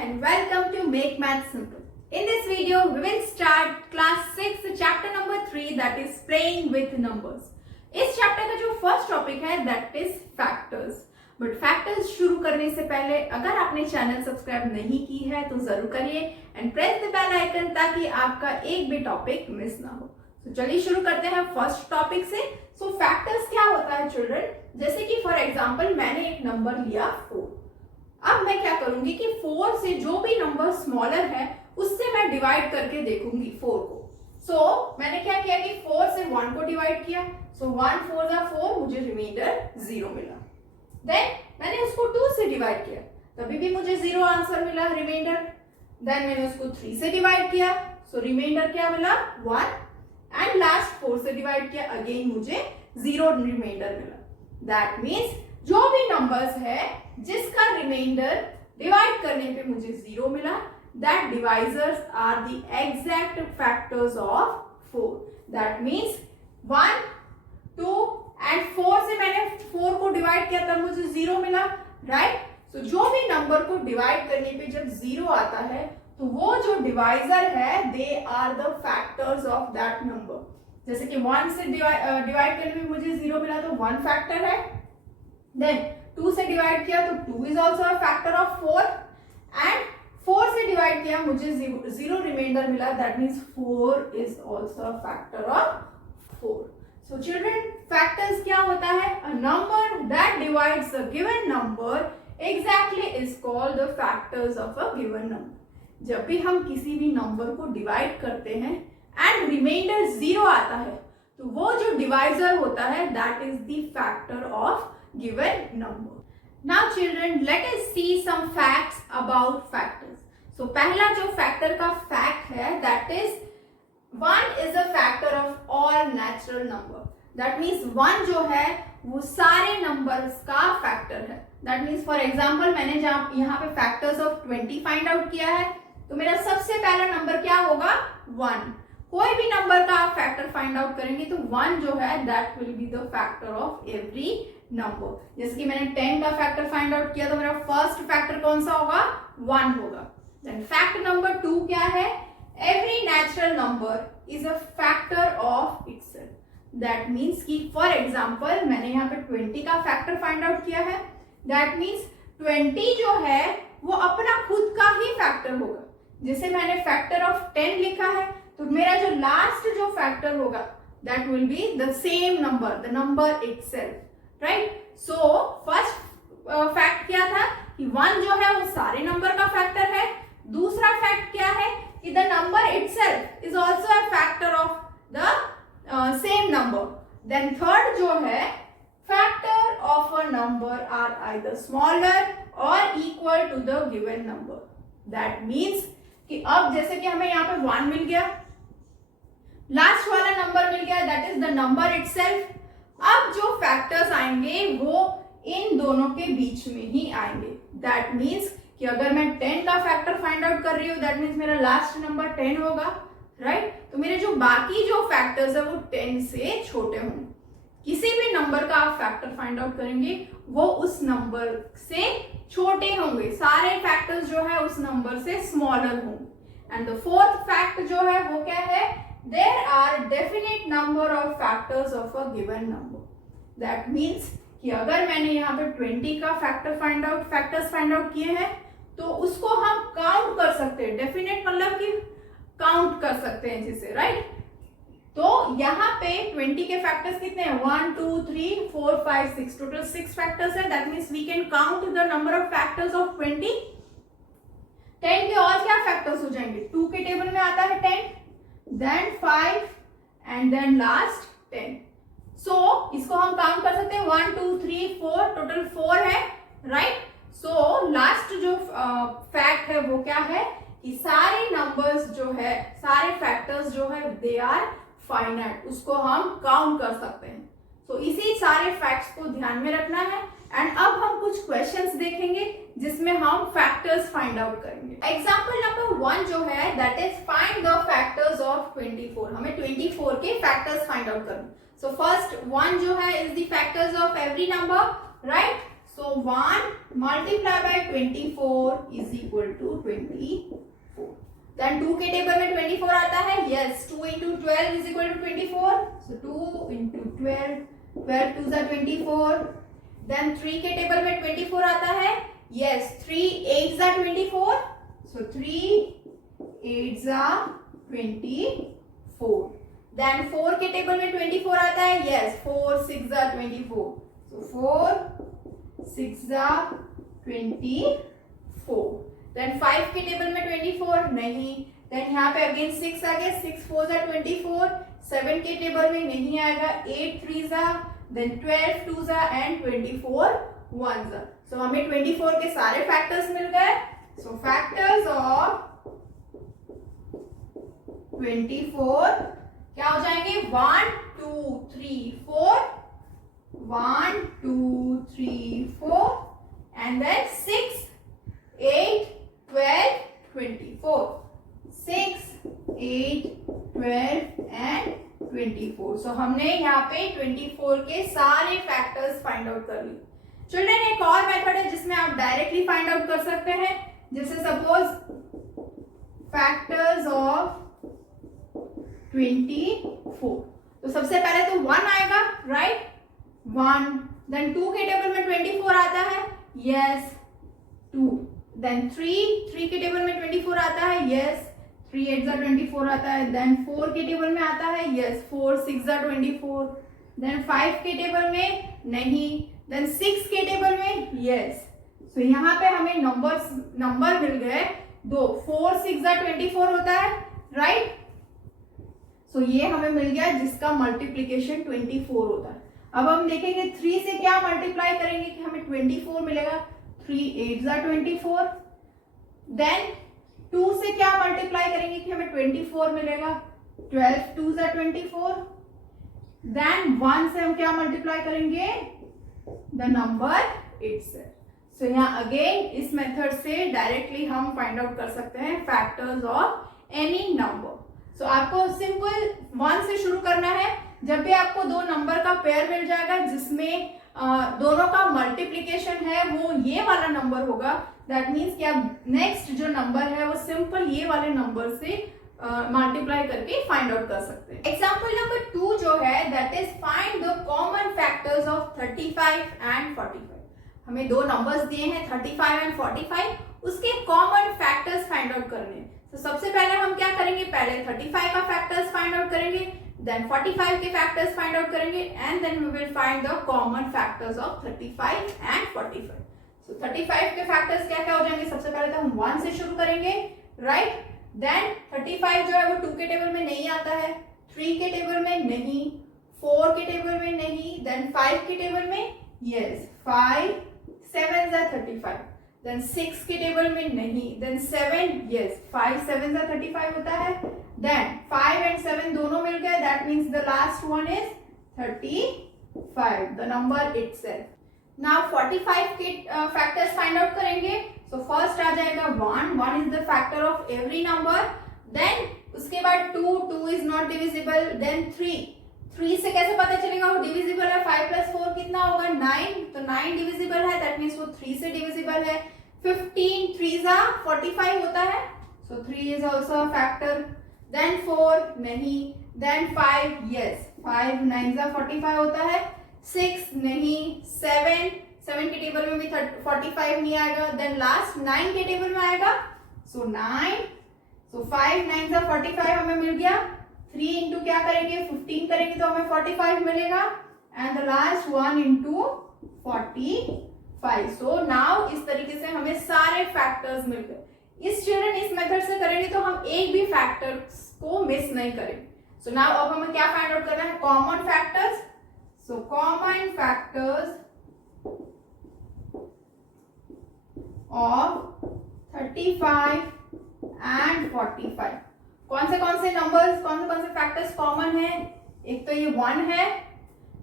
and welcome to Make Math Simple. In this video, we will start class 6 chapter number 3 that is playing with numbers. इस chapter का जो first topic है that is factors. But factors शुरू करने से पहले अगर आपने चैनल सब्सक्राइब नहीं की है तो जरूर करिए and press the bell icon ताकि आपका एक भी टॉपिक मिस ना हो. तो चलिए शुरू करते हैं फर्स्ट टॉपिक से. सो फैक्टर्स क्या होता है चिल्ड्रन? जैसे कि फॉर एग्जांपल मैंने एक नंबर लिया 4. अब मैं क्या करूंगी कि 4 से जो भी नंबर स्मॉलर है उससे मैं डिवाइड करके देखूंगी 4 को. सो मैंने क्या किया कि 4 से 1 को डिवाइड किया. सो 1 4 जा 4, मुझे रिमाइंडर 0 मिला. देन मैंने उसको 2 से डिवाइड किया, तभी भी मुझे 0 आंसर मिला रिमाइंडर. देन मैंने उसको 3 से डिवाइड किया, सो रिमाइंडर क्या मिला 1. एंड लास्ट 4 से डिवाइड किया, अगेन मुझे 0 रिमाइंडर मिला. दैट मीन्स जो भी नंबर्स है जिसका रिमाइंडर डिवाइड करने पे मुझे 0 मिला, that divisors are the exact factors of 4. That means 1 2 and 4 से मैंने 4 को डिवाइड किया तब मुझे 0 मिला, राइट. सो जो भी नंबर को डिवाइड करने पे जब 0 आता है तो वो जो डिवाइजर है they are the factors of that number. जैसे कि 1 से डिवाइड करने में मुझे 0 मिला तो 1 फैक्टर है. देन 2 से डिवाइड किया तो 2 is also a factor of 4. And 4 से डिवाइड किया मुझे 0 रिमाइंडर मिला, that means 4 is also a factor of 4. So children, factors क्या होता है? A number that divides a given number exactly is called the factors of a given number. जब भी हम किसी भी नंबर को डिवाइड करते हैं एंड रिमाइंडर 0 आता है तो वो जो डिवाइजर होता है that is the factor of given number. Now children, let us see some facts about factors. So पहला जो फैक्टर का फैक्ट है that is 1 is a factor of all natural number. That means 1 जो है वो सारे नंबर्स का factor है. That means for example मैंने जब यहाँ पे factors of 20 फाइंड आउट किया है तो मेरा सबसे पहला नंबर क्या होगा 1. कोई भी नंबर का आप फैक्टर फाइंड आउट करेंगे तो 1 जो है that will be the factor of every number. जैसे कि मैंने 10 का फैक्टर फाइंड आउट किया तो मेरा फर्स्ट फैक्टर कौन सा होगा 1 होगा. देन फैक्ट नंबर 2 क्या है? Every natural number is a factor of itself. That means कि for example मैंने यहाँ पे 20 का फैक्टर फाइंड आउट किया है. That means 20 जो है वो अपना खुद का ही फैक्टर होगा. जैसे मैंने फैक्टर ऑफ 10 लिखा है तो मेरा जो लास्ट जो फैक्टर होगा that will be the same number, the number itself, right? So first fact क्या था कि 1 जो है वो सारे नंबर का फैक्टर है. दूसरा फैक्ट क्या है कि the number itself is also a factor of the same number. Then third जो है factor of a number are either smaller or equal to the given number. That means कि अब जैसे कि हमें यहाँ पे 1 मिल गया, लास्ट वाला नंबर मिल गया that is the number itself. अब जो फैक्टर्स आएंगे वो इन दोनों के बीच में ही आएंगे. That means कि अगर मैं 10 का फैक्टर फाइंड आउट कर रही हूँ दैट मीन्स मेरा लास्ट नंबर 10 होगा, राइट. तो मेरे जो बाकी जो फैक्टर्स है वो 10 से छोटे होंगे. किसी भी नंबर का आप फैक्टर फाइंड आउट करेंगे वो उस नंबर से छोटे होंगे. सारे फैक्टर्स जो है उस नंबर से स्मॉलर होंगे. एंड द फोर्थ फैक्ट जो है वो क्या है? There are definite number of factors of a given number. That means कि अगर मैंने यहाँ पे 20 का फैक्टर्स फाइंड आउट किए हैं तो उसको हम काउंट कर सकते हैं. डेफिनेट मतलब कि काउंट कर सकते हैं जिसे, राइट. तो यहाँ पे 20 के फैक्टर्स कितने हैं? 1 2 3 4 5 6, टोटल 6 फैक्टर्स है. That means we can count the number of factors of 20. 10 के और क्या फैक्टर्स हो जाएंगे? 2 के टेबल में आता है 10, देन 5 एंड देन लास्ट 10. सो इसको हम काउंट कर सकते हैं 1 2 3 4, टोटल 4 है, राइट. सो लास्ट जो फैक्ट है वो क्या है कि सारे नंबर्स जो है, सारे फैक्टर्स जो है दे आर फाइनाइट, उसको हम काउंट कर सकते हैं. सो इसी सारे फैक्ट्स को ध्यान में रखना है. एंड अब हम कुछ क्वेश्चंस देखेंगे जिसमें हम फैक्टर्स फाइंड आउट करेंगे. एग्जांपल नंबर 1 जो है that is find the factors of 24. हमें 24 के फैक्टर्स फाइंड आउट करने. सो फर्स्ट 1 जो है is the factors of every number, right. So 1 multiplied by 24 is equal to 24. Then 2 के टेबल में 24 आता है. Yes, 2 into 12 is equal to 24. So 2 into 12, 12 2s are 24. Then 3 के टेबल में 24 आता है. Yes, 3 8s are 24. So 3 8s are 24. Then 4 के table में 24 आता है. Yes, 4 6s are 24. So 4 6s are 24. Then 5 के टेबल में 24 नहीं. Then यहाँ पे अगेन 6 आ गया. 6 4s are 24. 7 के टेबल में नहीं आएगा. 8 3s are, then 12 2s are and 24 1s are. So हमें 24 के सारे फैक्टर्स मिल गए. So factors of 24 क्या हो जाएंगे? 1 2 3 4, 1 2 3 4 and then 6 8 12 24. 6 8 12 and 24. So हमने यहाँ पे 24 के सारे फैक्टर्स फाइंड आउट कर लिए. चिल्ड्रन एक और मेथड है जिसमें आप डायरेक्टली फाइंड आउट कर सकते हैं. जैसे सपोज फैक्टर्स ऑफ 24. तो सबसे पहले तो 1 आएगा, राइट? 1. देन 2 के टेबल में 24 आता है. यस, 2. देन 3 के टेबल में 24 आता है. यस, 3 8s are 24 आता है. देन 4 के टेबल में आता है. Yes, 4 6s are 24. देन 5 के टेबल में नहीं. देन 6 के टेबल में यस. सो यहाँ पे हमें नंबर मिल गए दो. 4 6s are 24 होता है, राइट? सो ये हमें मिल गया जिसका मल्टीप्लीकेशन 24 होता है. अब हम देखेंगे 3 से क्या मल्टीप्लाई करेंगे कि हमें 24 मिलेगा. 3 8s are 24. देन 2 से क्या मल्टीप्लाई करेंगे कि हमें 24 मिलेगा. 12 2s are 24. देन 1 से हम क्या मल्टीप्लाई करेंगे? The number itself. सो यहाँ अगेन इस मेथड से डायरेक्टली हम फाइंड आउट कर सकते हैं फैक्टर्स ऑफ एनी नंबर. सो आपको सिंपल 1 से शुरू करना है. जब भी आपको दो नंबर का पेयर मिल जाएगा जिसमें दोनों का मल्टीप्लीकेशन है वो ये वाला नंबर होगा, दैट मीन्स कि आप नेक्स्ट जो नंबर है वो सिंपल ये वाले नंबर से मल्टीप्लाई करके फाइंड आउट कर सकते हैं. एग्जाम्पल नंबर 2 जो है that is find the common factors of 35 and 45. हमें दो नंबर्स दिए हैं 35 एंड 45. उसके कॉमन फैक्टर्स फाइंड आउट करने हैं. तो सबसे पहले हम क्या करेंगे? पहले 35 का फैक्टर्स फाइंड आउट करेंगे, देन 45 के फैक्टर्स फाइंड आउट करेंगे and then we will find the common factors of 35 and 45. So 35 के फैक्टर्स क्या क्या हो जाएंगे? सबसे पहले तो हम 1 से शुरू करेंगे, राइट? देन 35 जो है वो 2 के टेबल में नहीं आता है, 3 के टेबल में नहीं, 4 के टेबल में नहीं, देन 5 के टेबल में यस, 5 7s are 35. देन 6 के टेबल में नहीं, देन 7 यस, 5 7s are 35 होता है. देन 5 एंड 7 दोनों मिल गए, that means the last one is 35, the number itself. Now 45 के फैक्टर्स फाइंड आउट करेंगे. सो फर्स्ट आ जाएगा 1 is the factor of every number. Then उसके बाद 2 इज नॉट डिविजिबल. देन 3 से कैसे पता चलेगा वो डिविजिबल है? 5 प्लस 4 कितना होगा? 9. तो 9 डिविजिबल है, दैट मीन्स वो 3 से डिविजिबल है. 15 3s are 45 होता है, so 3 is also a factor. Then 4 नहीं, देन 5 यस, 5 9s are 45 होता है. 6 नहीं, 7 के टेबल में भी 45 नहीं आएगा. देन लास्ट 9 के टेबल में आएगा, सो 9. सो 5 9s are 45 हमें मिल गया. 3 इंटू क्या करेंगे? 15 करेंगे तो हमें 45 मिलेगा and the last 1 into 45. So now इस तरीके से हमें सारे फैक्टर्स मिल गए. इस चिल्ड्रन इस मेथड से करेंगे तो हम एक भी फैक्टर्स को मिस नहीं करेंगे. सो नाउ अब हमें क्या फाइंड आउट करना है? Common factors. So common factors of 35 and 45. कौन से नंबर्स, कौन से फैक्टर्स कॉमन है? एक तो ये 1 है,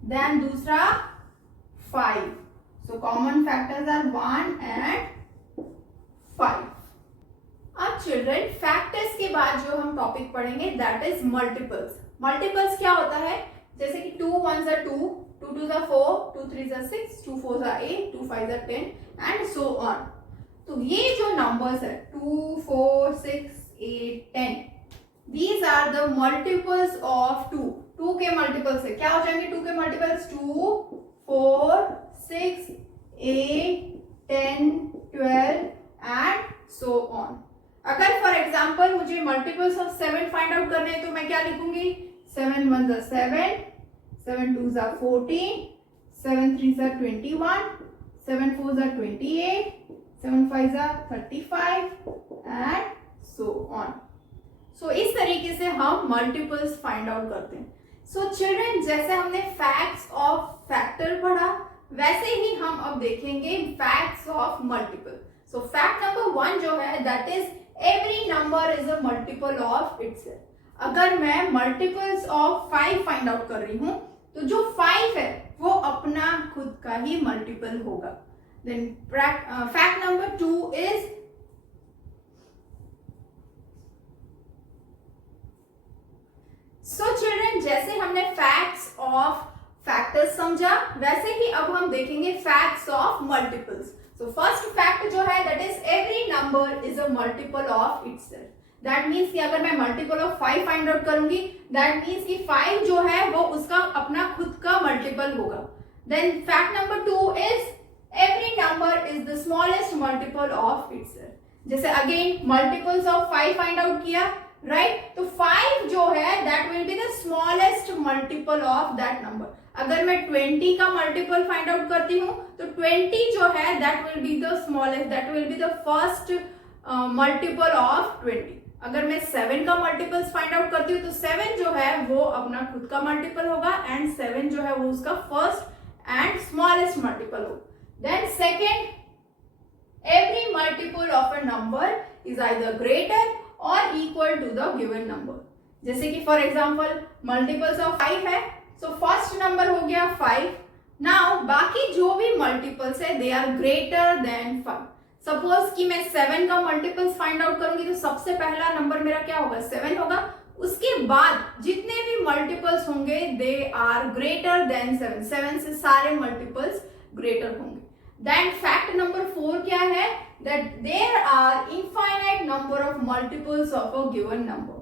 देन दूसरा 5. So common factors are 1 and 5. अब चिल्ड्रन फैक्टर्स के बाद जो हम टॉपिक पढ़ेंगे दैट इज मल्टीपल्स. मल्टीपल्स क्या होता है? जैसे कि 2 1s are 2, 2 2s are 4, 2 3s are 6, 2 4s are 8, 2 5 are 10 and so on. तो ये जो नंबर्स है 2, 4, 6, 8, 10, these are the multiples of 2. 2 के मल्टीपल्स है, क्या हो जाएंगे 2 के मल्टीपल्स? 2, 4, 6, 8, 10, 12 and so on. अगर फॉर एग्जाम्पल मुझे मल्टीपल्स ऑफ 7 फाइंड आउट करने हैं तो मैं क्या लिखूंगी? 7 1 जा 7, 7 2 जा 14, 7 3 जा 21, 7 4 जा 28, 7 5 जा 35 and so on. So इस तरीके से हम मल्टीपल्स फाइंड आउट करते हैं. सो चिल्ड्रन, जैसे हमने फैक्ट्स ऑफ फैक्टर पढ़ा वैसे ही हम अब देखेंगे facts of multiple. So fact number 1 जो है that is every number is a multiple of itself. अगर मैं मल्टीपल्स ऑफ 5 फाइंड आउट कर रही हूं तो जो 5 है वो अपना खुद का ही मल्टीपल होगा. Then fact number 2 is so children, जैसे हमने फैक्ट्स ऑफ फैक्टर्स समझा वैसे ही अब हम देखेंगे facts of multiples. So first fact जो है that is every number is a multiple of itself. That means कि अगर मैं मल्टीपल ऑफ 5 फाइंड आउट करूंगी दैट मीन्स कि 5 जो है वो उसका अपना खुद का मल्टीपल होगा. Then fact number 2 is every number is the smallest multiple of itself. जैसे again multiples of 5 find out किया, राइट? तो 5 जो है that will be the smallest multiple of that number. अगर मैं 20 का मल्टीपल फाइंड आउट करती हूँ तो 20 जो है that will be the smallest, that will be the first multiple of 20. अगर मैं 7 का मल्टीपल्स फाइंड आउट करती हूँ तो 7 जो है वो अपना खुद का मल्टीपल होगा एंड 7 जो है वो उसका फर्स्ट एंड स्मॉलेस्ट मल्टीपल होगा. Then second, every multiple of a number is either greater और equal to the given number. जैसे कि फॉर एग्जाम्पल मल्टीपल्स ऑफ 5 है, सो फर्स्ट नंबर हो गया 5. नाउ बाकी जो भी मल्टीपल्स है they are greater than 5. Suppose कि मैं 7 का मल्टीपल्स फाइंड आउट करूंगी तो सबसे पहला नंबर मेरा क्या होगा? 7 होगा. उसके बाद जितने भी मल्टीपल्स होंगे दे आर ग्रेटर देन 7. 7 से सारे मल्टीपल्स ग्रेटर होंगे. देन फैक्ट नंबर 4 क्या है? that there are infinite number of multiples of a given number.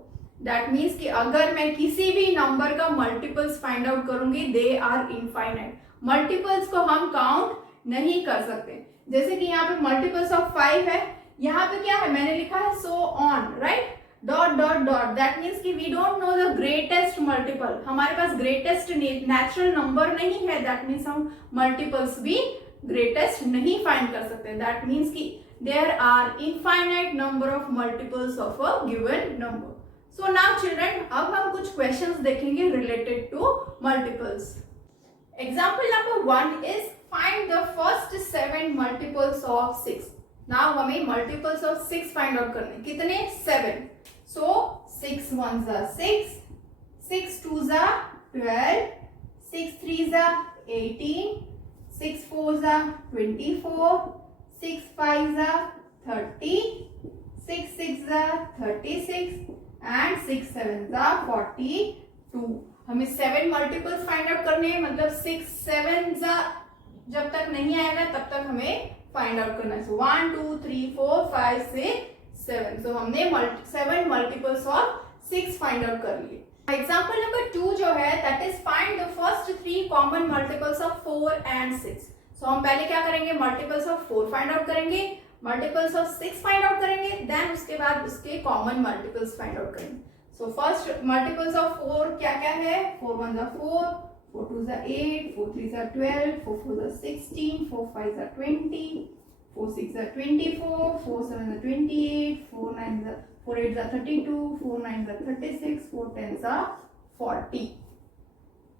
That means कि अगर मैं किसी भी नंबर का मल्टीपल्स फाइंड आउट करूंगी दे आर इनफाइनाइट. मल्टीपल्स को हम काउंट नहीं कर सकते. जैसे कि यहाँ पे मल्टीपल्स ऑफ 5 है, यहाँ पे क्या है मैंने लिखा है so on, right? Dot dot dot. That means कि we don't know the greatest multiple. हमारे पास ग्रेटेस्ट नेचुरल नंबर नहीं है. दैट मीन्स हम मल्टीपल्स भी ग्रेटेस्ट नहीं फाइंड कर सकते. दैट मीन्स कि there are infinite number of multiples of a given number. So now children, अब हम कुछ questions देखेंगे related to multiples. Example number 1 is find the first 7 multiples of 6. Now हमें multiples of 6 find out करने. कितने? 7. So 6 1s are 6, 6 2s are 12, 6 3s are 18, 6 4s are 24, 6 5s are 30, 6 6s are 36 and 6 7s are 42. हमें 7 multiples find out करने हैं, मतलब 6 7s जब तक नहीं आएगा तब तक हमें फाइंड आउट करना है. सो 1 2 3 4 5 6 7. सो हमने 7 मल्टीपल्स ऑफ 6 फाइंड आउट कर लिए. एग्जाम्पल नंबर 2 जो है that is find the first 3 common multiples of 4 and 6. सो हम पहले क्या करेंगे? मल्टीपल्स ऑफ 4 फाइंड आउट करेंगे, मल्टीपल्स ऑफ 6 फाइंड आउट करेंगे, देन उसके बाद उसके कॉमन मल्टीपल्स फाइंड आउट करेंगे. सो फर्स्ट मल्टीपल्स ऑफ 4 क्या क्या है? 4 1s are 4, 4 2s are 8, 4 3s are 12, 4 4s are 16, 4 5s are 20, 4 6s are 24, 4 7s are 28, 4 8s are 32, 4 9s are 36, 4 10s are 40.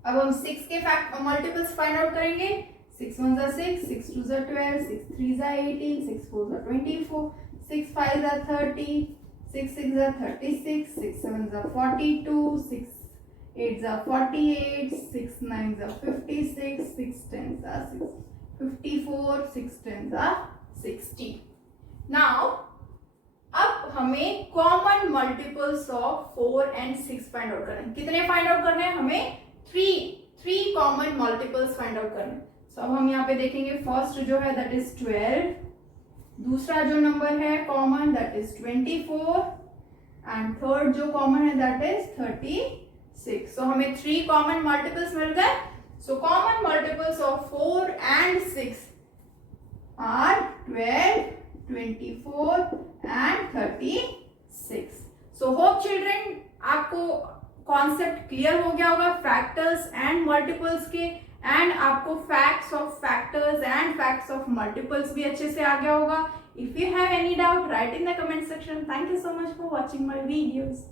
अब हम 6 के मल्टीपल्स फाइंड आउट करेंगे. 6 1s are 6, 6 2s are 12, 6 3s are 18, 6 4s are 24, 6 5s are 30, 6 6s are 36, 6 7s are 42, 6 8s are 48, 6 9s are 56, 6 10s are 54, 6 10s are 60. Now अब हमें common multiples of 4 and 6 find out करना है. कितने find out करने हैं? हमें 3 common multiples find out करने हैं. सो अब हम यहाँ पे देखेंगे फर्स्ट जो है दैट इज 12, दूसरा जो नंबर है common that is 24 and third जो कॉमन है दैट इज 36. सो हमें 3 कॉमन मल्टीपल्स मिल गए. So common multiples of 4 and 6 are 12, 24 and 36. So hope children आपको कॉन्सेप्ट क्लियर हो गया होगा फैक्टर्स एंड मल्टीपल्स के, एंड आपको facts of factors and facts of multiples भी अच्छे से आ गया होगा. If you have any doubt write in the comment section. Thank you so much for watching my videos.